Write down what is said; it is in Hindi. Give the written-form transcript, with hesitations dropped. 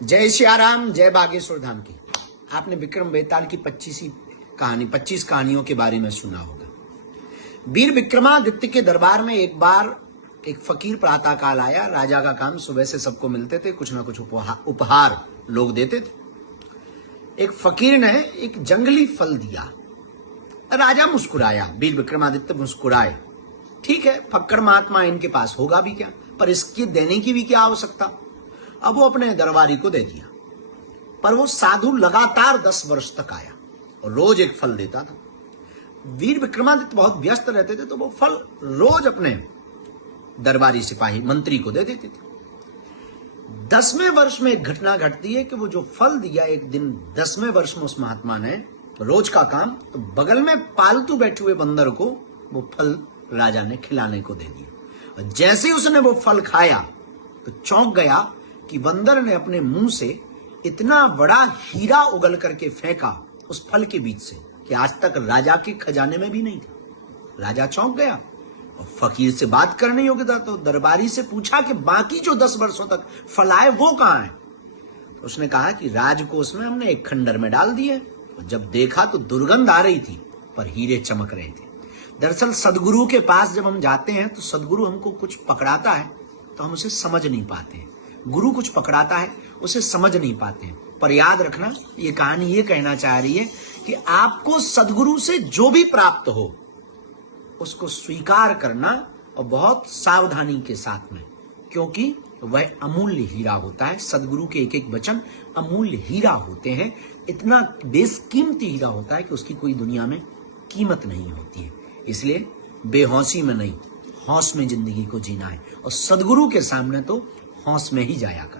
जय सियाराम, जय बागेश्वर धाम की। आपने विक्रम बेताल की 25 कहानियों के बारे में सुना होगा। वीर विक्रमादित्य के दरबार में एक बार एक फकीर प्रातःकाल आया। राजा का काम सुबह से सबको मिलते थे, कुछ ना कुछ उपहार लोग देते थे। एक फकीर ने एक जंगली फल दिया। राजा मुस्कुराया, वीर विक्रमादित्य मुस्कुराए। ठीक है, फक्कड़ महात्मा इनके पास होगा भी क्या, पर इसकी देने की भी क्या आवश्यकता। अब वो अपने दरबारी को दे दिया। पर वो साधु लगातार 10 वर्ष तक आया और रोज एक फल देता था। वीर विक्रमादित्य बहुत व्यस्त रहते थे, तो वो फल रोज अपने दरबारी सिपाही मंत्री को दे देते थे। 10वें वर्ष में एक घटना घटती है कि वो जो फल दिया, एक दिन 10वें वर्ष में उस महात्मा ने रोज का काम, तो बगल में पालतू बैठे हुए बंदर को वो फल राजा ने खिलाने को दे दिया। और जैसे ही उसने वो फल खाया तो चौंक गया कि बंदर ने अपने मुंह से इतना बड़ा हीरा उगल करके फेंका उस फल के बीच से कि आज तक राजा के खजाने में भी नहीं था। राजा चौंक गया और फकीर से बात करने योग्य था, तो दरबारी से पूछा कि बाकी जो 10 वर्षों तक फल आए वो कहां है। तो उसने कहा कि राजकोष में हमने एक खंडर में डाल दिए। और जब देखा तो दुर्गंध आ रही थी, पर हीरे चमक रहे थे। दरअसल सदगुरु के पास जब हम जाते हैं तो सदगुरु हमको कुछ पकड़ाता है तो हम उसे समझ नहीं पाते हैं। गुरु कुछ पकड़ाता है, उसे समझ नहीं पाते हैं। पर याद रखना, ये कहानी ये कहना चाह रही है कि आपको सदगुरु से जो भी प्राप्त हो उसको स्वीकार करना, और बहुत सावधानी के साथ में, क्योंकि वह अमूल्य हीरा होता है। सदगुरु के एक एक वचन अमूल्य हीरा होते हैं। इतना बेशकीमती हीरा होता है कि उसकी कोई दुनिया में कीमत नहीं होती है। इसलिए बेहौसी में नहीं, हौस में जिंदगी को जीना है, और सदगुरु के सामने तो हौस में ही जाया कर।